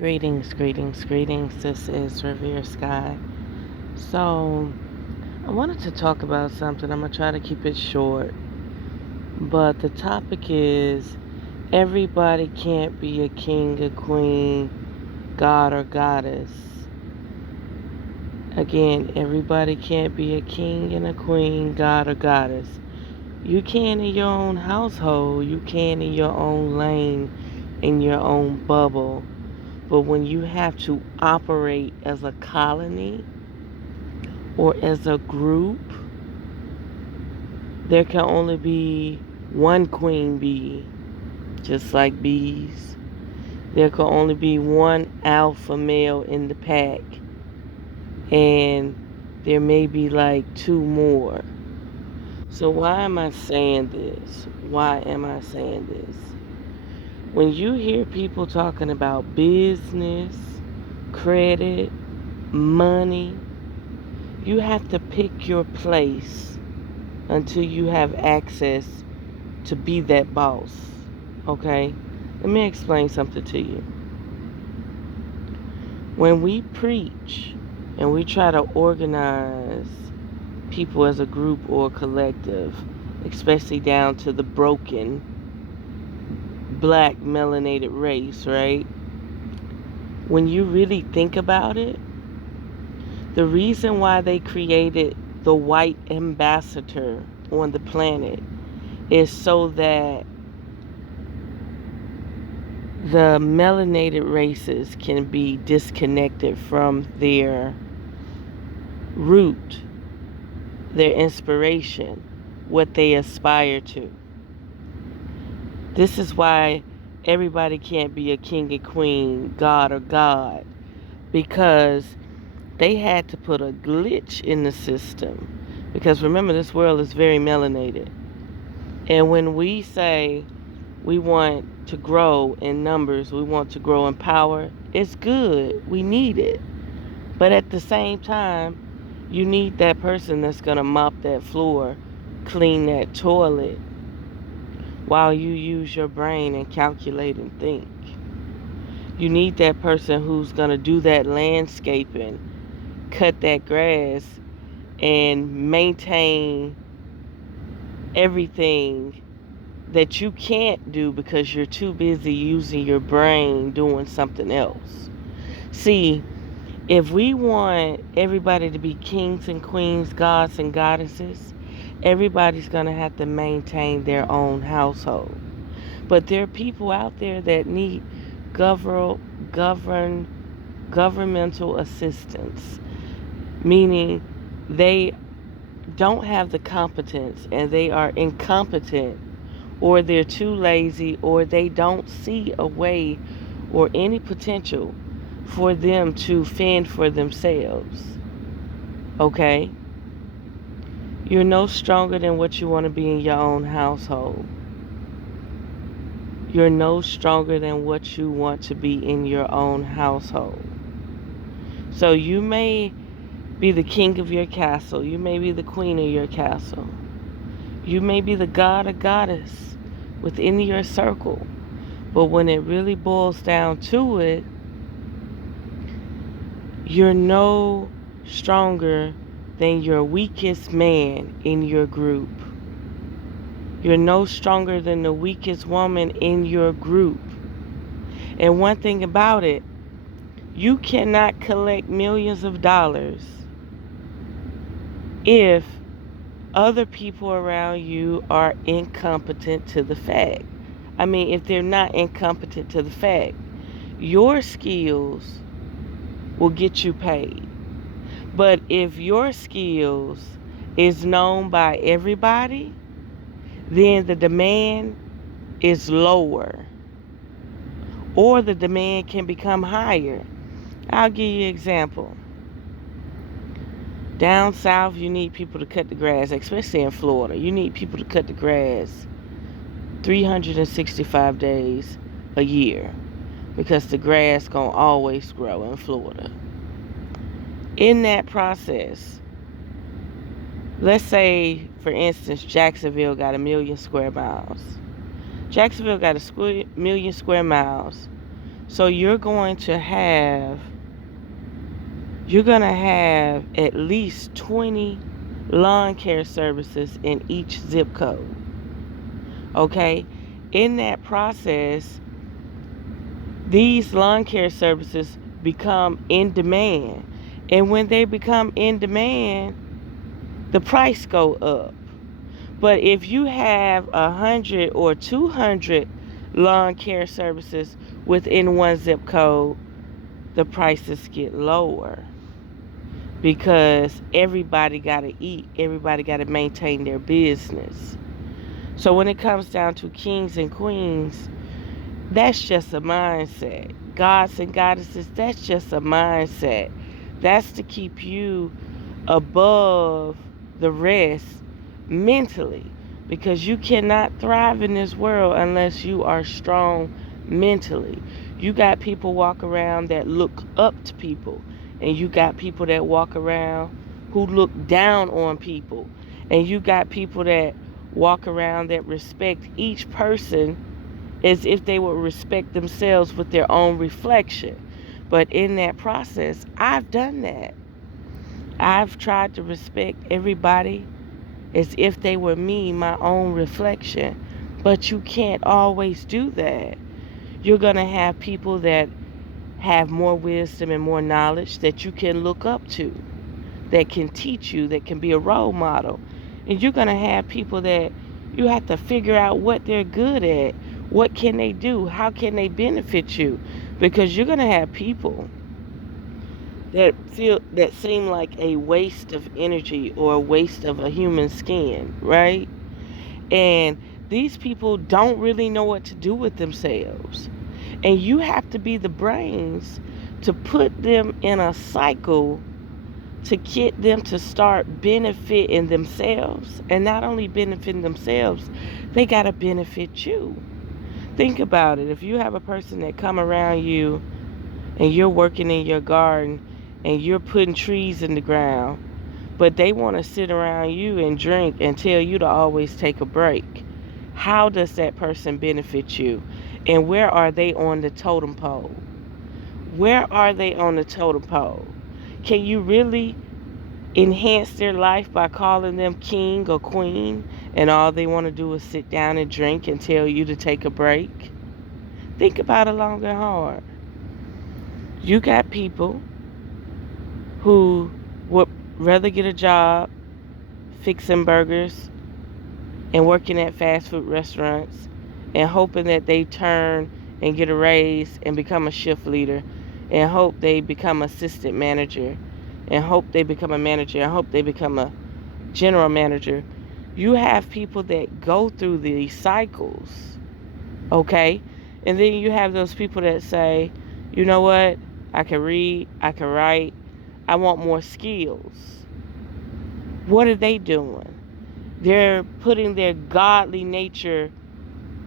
Greetings, greetings, greetings. This is Revere Sky. So, I wanted to talk about something. I'm going to try to keep it short. But the topic is everybody can't be a king, a queen, god, or goddess. Again, everybody can't be a king and a queen, god, or goddess. You can in your own household, you can in your own lane, in your own bubble. But when you have to operate as a colony or as a group, there can only be one queen bee, just like bees. There can only be one alpha male in the pack, and there may be like two more. So, why am I saying this? Why am I saying this? When you hear people talking about business, credit, money, you have to pick your place until you have access to be that boss. Okay? Let me explain something to you. When we preach and we try to organize people as a group or a collective, especially down to the broken black melanated race, right? When you really think about it, the reason why they created the white ambassador on the planet is so that the melanated races can be disconnected from their root, their inspiration, what they aspire to. This is why everybody can't be a king and queen, god or god, because they had to put a glitch in the system. Because remember, this world is very melanated. And when we say we want to grow in numbers, we want to grow in power, it's good. We need it. But at the same time, you need that person that's going to mop that floor, clean that toilet, while you use your brain and calculate and think. You need that person who's going to do that landscaping, cut that grass, and maintain everything that you can't do because you're too busy using your brain doing something else. See, if we want everybody to be kings and queens, gods and goddesses, everybody's going to have to maintain their own household. But there are people out there that need govern governmental assistance, meaning they don't have the competence and they are incompetent, or they're too lazy, or they don't see a way or any potential for them to fend for themselves. Okay? You're no stronger than what you want to be in your own household. You're no stronger than what you want to be in your own household. So you may be the king of your castle. You may be the queen of your castle. You may be the god or goddess within your circle. But when it really boils down to it, you're no stronger than your weakest man in your group. You're no stronger than the weakest woman in your group. And one thing about it, you cannot collect millions of dollars if other people around you are incompetent to the fact. I mean, if they're not incompetent to the fact, your skills will get you paid. But if your skills is known by everybody, then the demand is lower, or the demand can become higher. I'll give you an example. Down south, you need people to cut the grass, especially in Florida. You need people to cut the grass 365 days a year, because the grass gonna always grow in Florida. In that process, let's say, for instance, Jacksonville got 1,000,000 square miles. Jacksonville got a million square miles. So you're going to have at least 20 lawn care services in each zip code. Okay? In that process, these lawn care services become in demand. And when they become in demand, the price go up. But if you have 100 or 200 lawn care services within one zip code, the prices get lower because everybody got to eat. Everybody got to maintain their business. So when it comes down to kings and queens, that's just a mindset. Gods and goddesses, that's just a mindset. That's to keep you above the rest mentally, because you cannot thrive in this world unless you are strong mentally. You got people walk around that look up to people, and you got people that walk around who look down on people, and you got people that walk around that respect each person as if they would respect themselves with their own reflection. But in that process, I've done that. I've tried to respect everybody as if they were me, my own reflection. But you can't always do that. You're going to have people that have more wisdom and more knowledge that you can look up to, that can teach you, that can be a role model. And you're going to have people that you have to figure out what they're good at. What can they do? How can they benefit you? Because you're going to have people that seem like a waste of energy or a waste of a human skin, right? And these people don't really know what to do with themselves. And you have to be the brains to put them in a cycle to get them to start benefiting themselves. And not only benefiting themselves, they got to benefit you. Think about it. If you have a person that come around you and you're working in your garden and you're putting trees in the ground, but they want to sit around you and drink and tell you to always take a break, how does that person benefit you? And where are they on the totem pole? Where are they on the totem pole? Can you really enhance their life by calling them king or queen and all they want to do is sit down and drink and tell you to take a break? Think about it long and hard. You got people who would rather get a job fixing burgers and working at fast food restaurants and hoping that they turn and get a raise and become a shift leader and hope they become assistant manager and hope they become a manager and hope they become a general manager. You have people that go through these cycles, okay? And then you have those people that say, you know what? I can read, I can write, I want more skills. What are they doing? They're putting their godly nature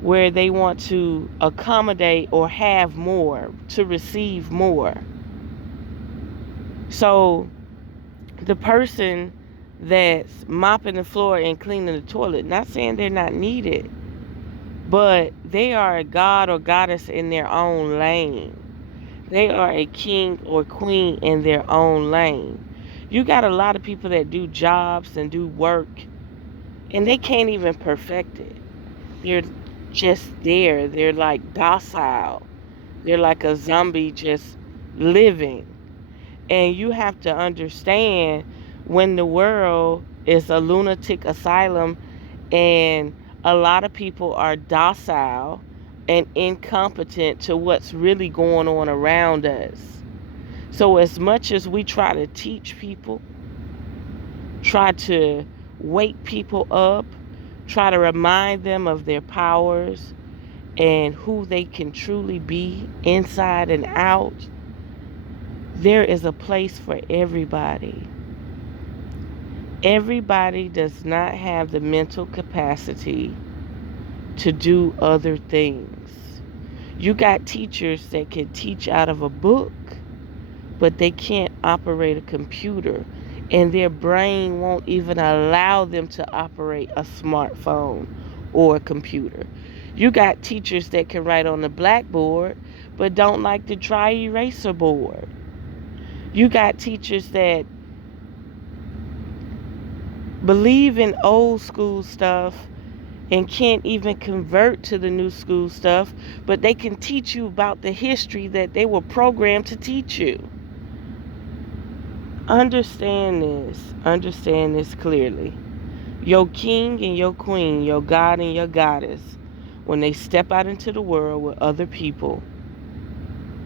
where they want to accommodate or have more, to receive more. So the person that's mopping the floor and cleaning the toilet, not saying they're not needed, but they are a god or goddess in their own lane. They are a king or queen in their own lane. You got a lot of people that do jobs and do work, and they can't even perfect it. They're just there. They're like docile. They're like a zombie just living. And you have to understand, when the world is a lunatic asylum and a lot of people are docile and incompetent to what's really going on around us. So as much as we try to teach people, try to wake people up, try to remind them of their powers and who they can truly be inside and out, there is a place for everybody. Everybody does not have the mental capacity to do other things. You got teachers that can teach out of a book, but they can't operate a computer, and their brain won't even allow them to operate a smartphone or a computer. You got teachers that can write on the blackboard, but don't like the dry eraser board. You got teachers that believe in old school stuff and can't even convert to the new school stuff, but they can teach you about the history that they were programmed to teach you. Understand this. Understand this clearly. Your king and your queen, your god and your goddess, when they step out into the world with other people,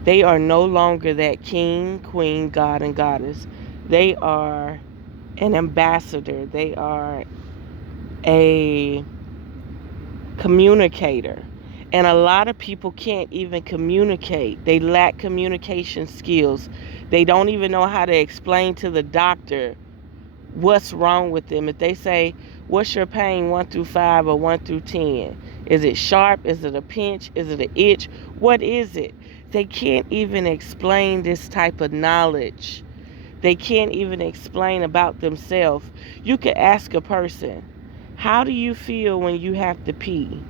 they are no longer that king, queen, god, and goddess. They are an ambassador. They are a communicator. And a lot of people can't even communicate. They lack communication skills. They don't even know how to explain to the doctor what's wrong with them. If they say, what's your pain, 1 through 5 or 1 through 10? Is it sharp? Is it a pinch? Is it an itch? What is it? They can't even explain this type of knowledge. They can't even explain about themselves. You could ask a person, how do you feel when you have to pee?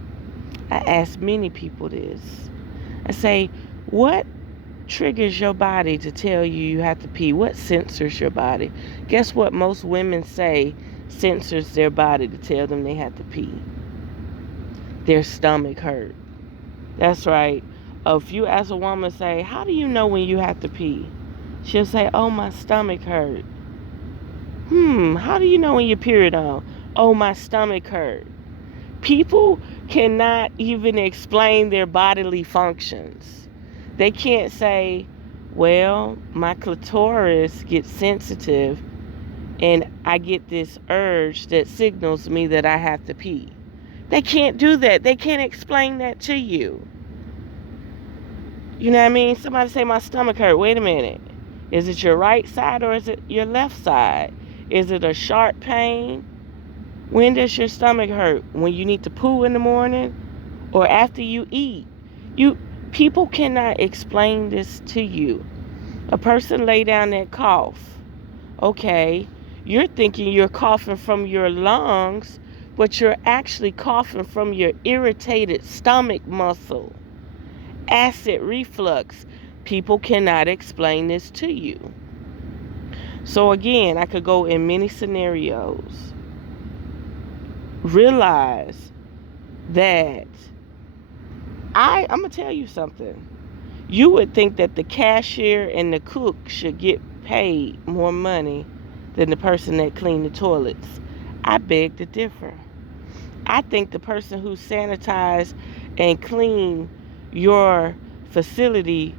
I ask many people this. I say, what triggers your body to tell you have to pee? What censors your body? Guess what most women say censors their body to tell them they have to pee? Their stomach hurt. That's right. If you ask a woman, say, how do you know when you have to pee? She'll say, oh, my stomach hurt. How do you know when your period on? Oh, my stomach hurt. People cannot even explain their bodily functions. They can't say, well, my clitoris gets sensitive and I get this urge that signals me that I have to pee. They can't do that. They can't explain that to you. You know what I mean? Somebody say, my stomach hurt. Wait a minute. Is it your right side or is it your left side? Is it a sharp pain? When does your stomach hurt? When you need to poo in the morning or after you eat? People cannot explain this to you. A person lay down that cough. Okay, you're thinking you're coughing from your lungs, but you're actually coughing from your irritated stomach muscle. Acid reflux. People cannot explain this to you. So again, I could go in many scenarios. Realize that I'm going to tell you something. You would think that the cashier and the cook should get paid more money than the person that cleaned the toilets. I beg to differ. I think the person who sanitized and cleaned your facility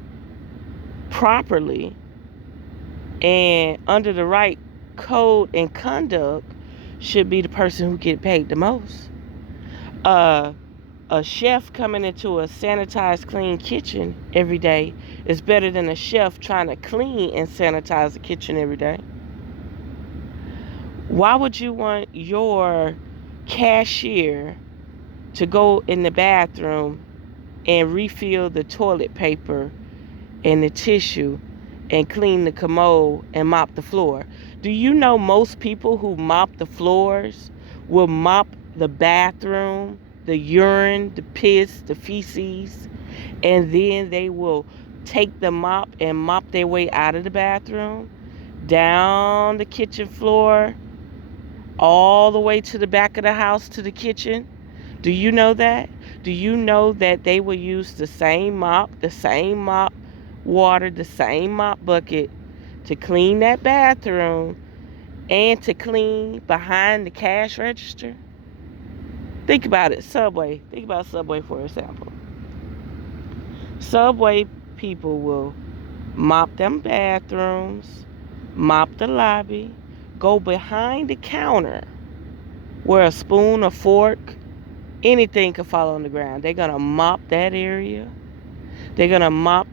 properly and under the right code and conduct should be the person who get paid the most. A chef coming into a sanitized, clean kitchen every day is better than a chef trying to clean and sanitize the kitchen every day. Why would you want your cashier to go in the bathroom and refill the toilet paper and the tissue and clean the commode and mop the floor? Do you know most people who mop the floors will mop the bathroom, the urine, the piss, the feces, and then they will take the mop and mop their way out of the bathroom, down the kitchen floor, all the way to the back of the house to the kitchen? Do you know that? Do you know that they will use the same mop water, the same mop bucket to clean that bathroom and to clean behind the cash register? Think about it. Subway. Think about Subway for example. Subway people will mop them bathrooms, mop the lobby, go behind the counter where a spoon, a fork, anything could fall on the ground. They're going to mop that area. They're going to mop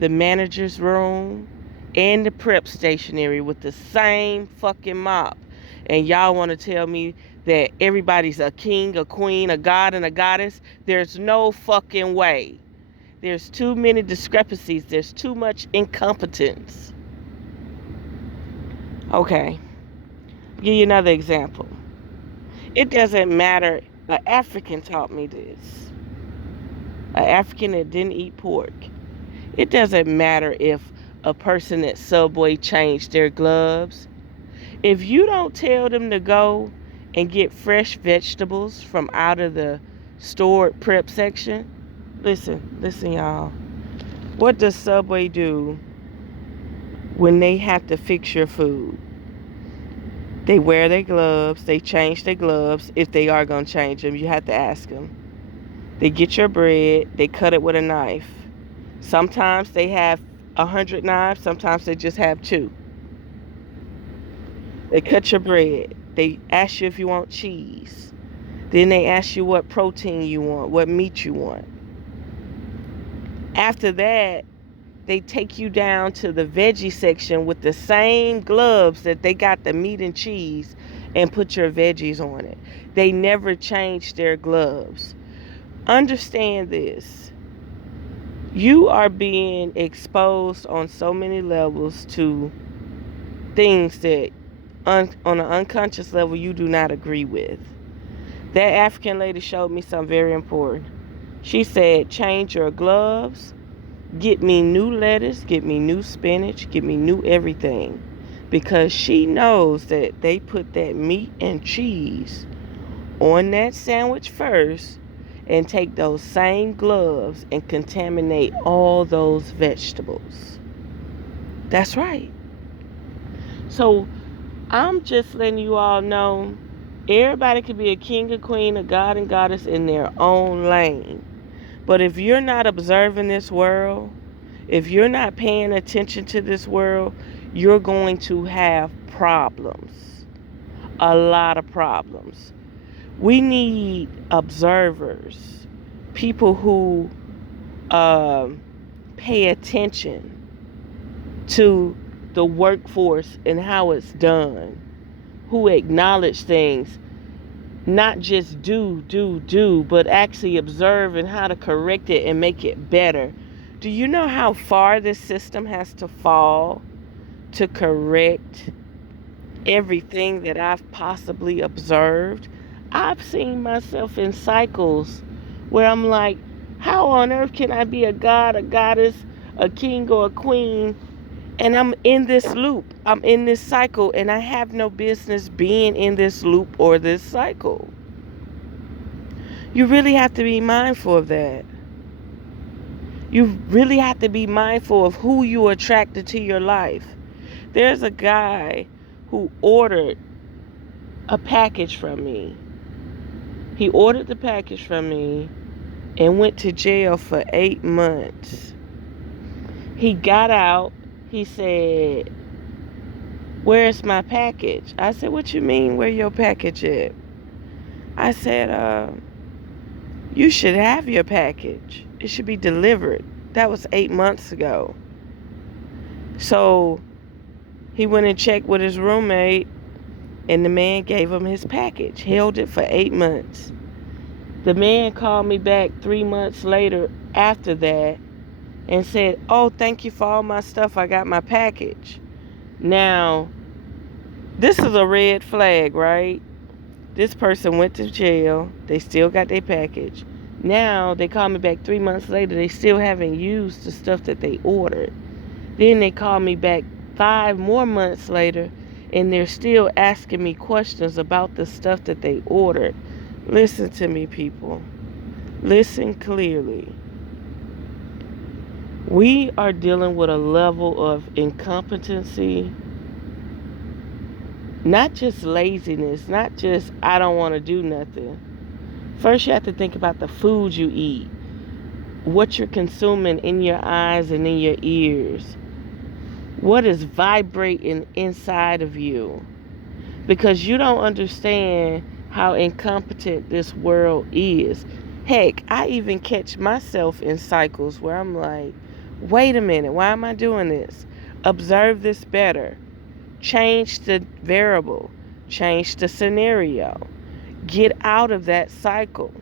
the manager's room and the prep station area with the same fucking mop. And y'all want to tell me that everybody's a king, a queen, a god, and a goddess? There's no fucking way. There's too many discrepancies. There's too much incompetence. Okay. I'll give you another example. It doesn't matter. An African taught me this. An African that didn't eat pork. It doesn't matter if a person at Subway changed their gloves. If you don't tell them to go and get fresh vegetables from out of the stored prep section, listen, y'all. What does Subway do when they have to fix your food? They wear their gloves, they change their gloves. If they are going to change them, you have to ask them. They get your bread, they cut it with a knife. Sometimes they have 100 knives, sometimes they just have 2. They cut your bread. They ask you if you want cheese. Then they ask you what protein you want, what meat you want. After that, they take you down to the veggie section with the same gloves that they got the meat and cheese and put your veggies on it. They never change their gloves. Understand this. You are being exposed on so many levels to things that on an unconscious level you do not agree with. That African lady showed me something very important. She said, change your gloves, get me new lettuce, get me new spinach, get me new everything. Because she knows that they put that meat and cheese on that sandwich first and take those same gloves and contaminate all those vegetables. That's right. So I'm just letting you all know, everybody can be a king or queen, a god and goddess in their own lane. But if you're not observing this world, if you're not paying attention to this world, you're going to have problems. A lot of problems. We need observers, people who pay attention to the workforce and how it's done, who acknowledge things, not just do, but actually observe and how to correct it and make it better. Do you know how far this system has to fall to correct everything that I've possibly observed? I've seen myself in cycles where I'm like, how on earth can I be a god, a goddess, a king, or a queen? And I'm in this loop. I'm in this cycle, and I have no business being in this loop or this cycle. You really have to be mindful of that. You really have to be mindful of who you attracted to your life. There's a guy who ordered a package from me. He ordered the package from me and went to jail for 8 months. He got out. He said, where's my package? I said, what you mean, where your package at? I said, you should have your package. It should be delivered. That was 8 months ago. So he went and checked with his roommate, and the man gave him his package, held it for 8 months. The man called me back 3 months later after that and said, oh, thank you for all my stuff. I got my package. Now, this is a red flag, right? This person went to jail. They still got their package. Now, they call me back 3 months later. They still haven't used the stuff that they ordered. Then they call me back 5 more months later, and they're still asking me questions about the stuff that they ordered. Listen to me, people. Listen clearly. We are dealing with a level of incompetency, not just laziness, not just I don't want to do nothing. First, you have to think about the food you eat, what you're consuming in your eyes and in your ears, what is vibrating inside of you, because you don't understand how incompetent this world is. Heck, I even catch myself in cycles where I'm like, wait a minute, why am I doing this? Observe this better. Change the variable. Change the scenario. Get out of that cycle.